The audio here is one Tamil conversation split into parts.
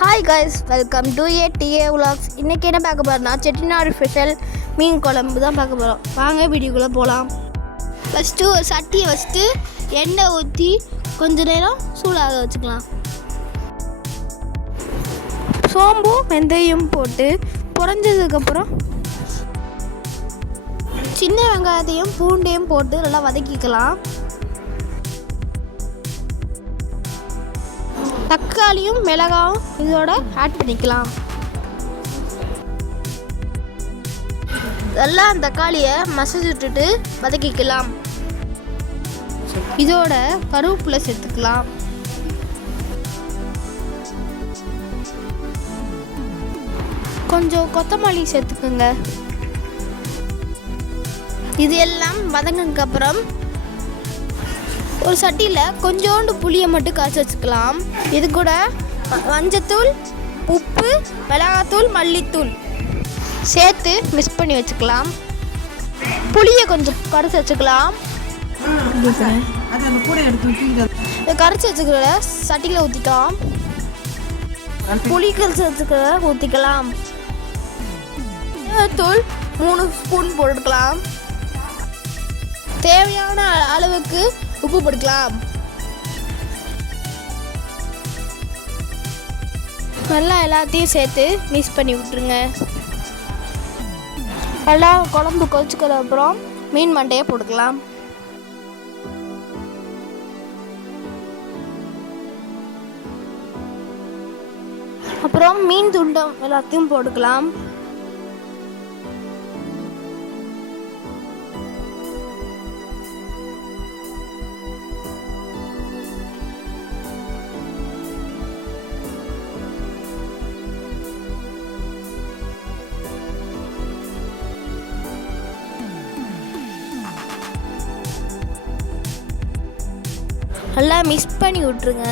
Hi guys welcome to a DA vlogs இன்றைக்கி என்ன பார்க்க போகிறோம்னா செட்டிநாடு ஸ்பெஷல் மீன் குழம்பு தான் பார்க்க போகிறோம் வாங்க வீடியோக்குள்ளே போகலாம் ஃபஸ்ட்டு ஒரு சட்டியை வச்சுட்டு எண்ணெய் ஊற்றி கொஞ்ச நேரம் சூடாக வச்சுக்கலாம். சோம்பு வெந்தயம் போட்டு புரஞ்சதுக்கப்புறம் சின்ன வெங்காயத்தையும் பூண்டையும் போட்டு நல்லா வதக்கிக்கலாம். தக்காளியும் மிளகாவும் இதோட ஆட் பண்ணிக்கலாம். நல்லா தக்காளியை மசஞ்சு விட்டுட்டு வதக்கிக்கலாம். இதோட கருவேப்பிலை சேர்த்துக்கலாம். கொஞ்சம் கொத்தமல்லி சேர்த்துக்குங்க. இது எல்லாம் வதங்கினதுக்கு அப்புறம் ஒரு சட்டியில் கொஞ்சோண்டு புளியை மட்டும் காய்ச்சி வச்சுக்கலாம். இது கூட மஞ்சத்தூள் உப்பு மிளகாத்தூள் மல்லித்தூள் சேர்த்து மிக்ஸ் பண்ணி வச்சுக்கலாம். புளியை கொஞ்சம் கரைச்சி வச்சுக்கலாம். இதை கரைச்சி வச்சுக்கிற சட்டியில் ஊற்றிக்கலாம் புளி கரைச்சி வச்சுக்கிற ஊற்றிக்கலாம் தூள் மூணு ஸ்பூன் போட்டுக்கலாம். தேவையான அளவுக்கு உப்பு போட்டுக்கலாம். நல்லா எல்லாத்தையும் சேர்த்து மிக்ஸ் பண்ணி விட்டுருங்க. நல்லா குழம்பு கொதிச்சுக்கிற அப்புறம் மீன் மண்டையை போட்டுக்கலாம். அப்புறம் மீன் துண்டம் எல்லாத்தையும் போட்டுக்கலாம். நல்லா மிக்ஸ் பண்ணி விட்ருங்க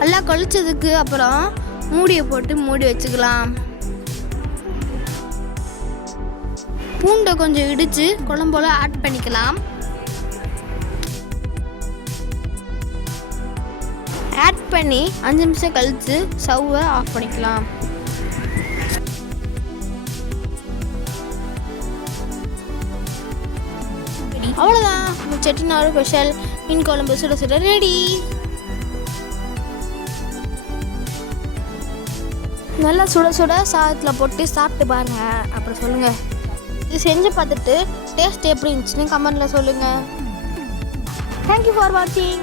நல்லா கொளிச்சதுக்கு அப்புறம் மூடியை போட்டு மூடி வச்சுக்கலாம். பூண்டை கொஞ்சம் இடித்து குழம்போல ஆட் பண்ணிக்கலாம். ஆட் பண்ணி அஞ்சு நிமிஷம் கழித்து ஸ்டவ்வை ஆஃப் பண்ணிக்கலாம். அவ்வளோதான் செட்டிநாடு ஸ்பெஷல் மீன் குழம்பு சுட சுட ரெடி நல்லா சுட சுட சாதத்தில் போட்டு சாப்பிட்டு பாருங்க. அப்புறம் சொல்லுங்கள் இது செஞ்சு பார்த்துட்டு டேஸ்ட் எப்படி இருந்துச்சுன்னு கமெண்ட்டில் சொல்லுங்கள் தேங்க்யூ ஃபார் வாட்சிங்